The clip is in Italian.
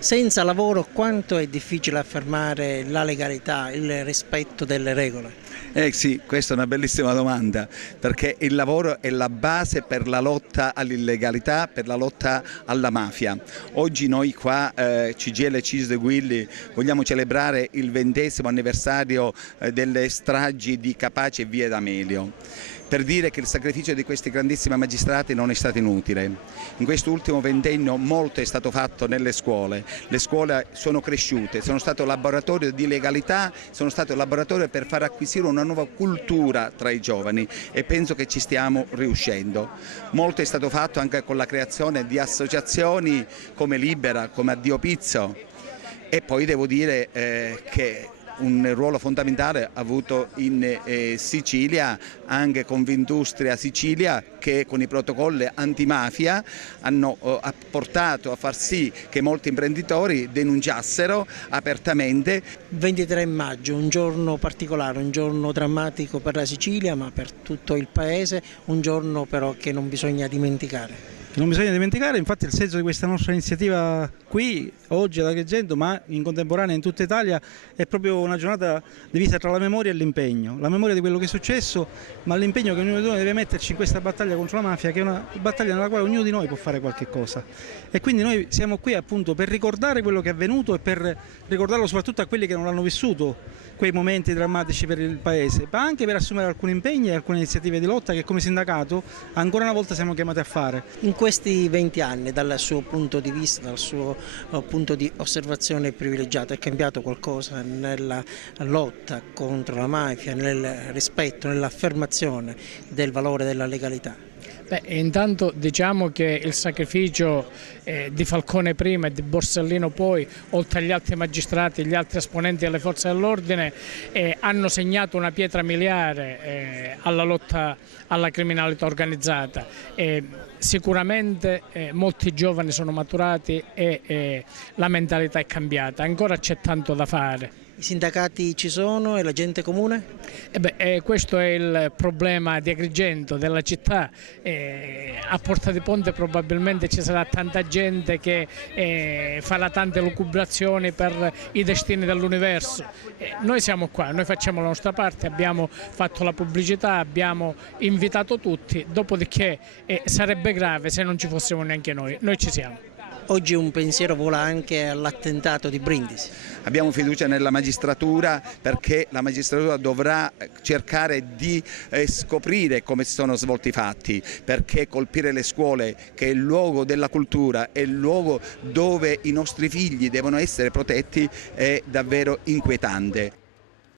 Senza lavoro quanto è difficile affermare la legalità, il rispetto delle regole? Sì, questa è una bellissima domanda, perché il lavoro è la base per la lotta all'illegalità, per la lotta alla mafia. Oggi noi qua, CGIL CISL Guilli, vogliamo celebrare il 20° anniversario delle stragi di Capaci e Via D'Amelio, per dire che il sacrificio di questi grandissimi magistrati non è stato inutile. In quest'ultimo ventennio molto è stato fatto nelle scuole, le scuole sono cresciute, sono stato laboratorio di legalità, sono stato laboratorio per far acquisire una nuova cultura tra i giovani e penso che ci stiamo riuscendo. Molto è stato fatto anche con la creazione di associazioni come Libera, come Addio Pizzo, e poi devo dire che un ruolo fondamentale ha avuto in Sicilia anche Confindustria Sicilia, che con i protocolli antimafia hanno portato a far sì che molti imprenditori denunciassero apertamente. 23 maggio, un giorno particolare, un giorno drammatico per la Sicilia ma per tutto il paese, un giorno però che non bisogna dimenticare. Non bisogna dimenticare, infatti il senso di questa nostra iniziativa qui, oggi ad Agrigento, ma in contemporanea in tutta Italia, è proprio una giornata divisa tra la memoria e l'impegno. La memoria di quello che è successo, ma l'impegno che ognuno di noi deve metterci in questa battaglia contro la mafia, che è una battaglia nella quale ognuno di noi può fare qualche cosa. E quindi noi siamo qui appunto per ricordare quello che è avvenuto e per ricordarlo soprattutto a quelli che non hanno vissuto quei momenti drammatici per il Paese, ma anche per assumere alcuni impegni e alcune iniziative di lotta che come sindacato ancora una volta siamo chiamati a fare. In questi 20 anni, dal suo punto di vista, dal suo punto di osservazione privilegiato, è cambiato qualcosa nella lotta contro la mafia, nel rispetto, nell'affermazione del valore della legalità? Beh, intanto diciamo che il sacrificio di Falcone prima e di Borsellino poi, oltre agli altri magistrati e gli altri esponenti delle forze dell'ordine, hanno segnato una pietra miliare alla lotta alla criminalità organizzata. Sicuramente molti giovani sono maturati e la mentalità è cambiata, ancora c'è tanto da fare. I sindacati ci sono e la gente comune? Questo è il problema di Agrigento, della città. A Porta di Ponte probabilmente ci sarà tanta gente che farà tante lucubrazioni per i destini dell'universo. Noi siamo qua, noi facciamo la nostra parte, abbiamo fatto la pubblicità, abbiamo invitato tutti, dopodiché sarebbe grave se non ci fossimo neanche noi ci siamo. Oggi un pensiero vola anche all'attentato di Brindisi. Abbiamo fiducia nella magistratura, perché la magistratura dovrà cercare di scoprire come si sono svolti i fatti, perché colpire le scuole, che è il luogo della cultura, è il luogo dove i nostri figli devono essere protetti, è davvero inquietante.